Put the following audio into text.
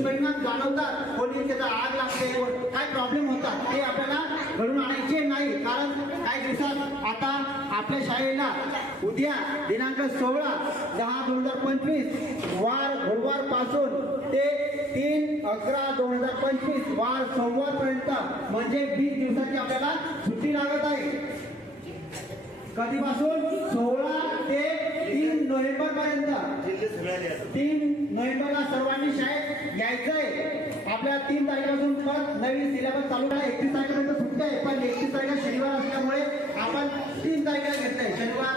दुष्परिणाम जाणवतात, कोणी त्याचा आग लागते, काय प्रॉब्लेम होतात ते आपल्याला घडून आणायचे नाही. कारण काही दिवसात आता आपल्या शाळेला उद्या दिनांक 16/10/2025 वार गुरुवार पासून ते 3/11/2025 वार सोमवार पर्यंत म्हणजे 20 दिवसाची आपल्याला सुट्टी लागत आहे. कधीपासून? 16 ते 3 नोव्हेंबर पर्यंत. 3 नोव्हेंबरला सर्वांनी शाळेत यायचंय. आपल्या 3 तारखेपासून परत नवीन सिलेबस चालू आहे. 31 तारखेपर्यंत सुट्टी आहे, पण 31 तारखेला शनिवार असल्यामुळे आपण 3 तारखेला घेतलंय. शनिवार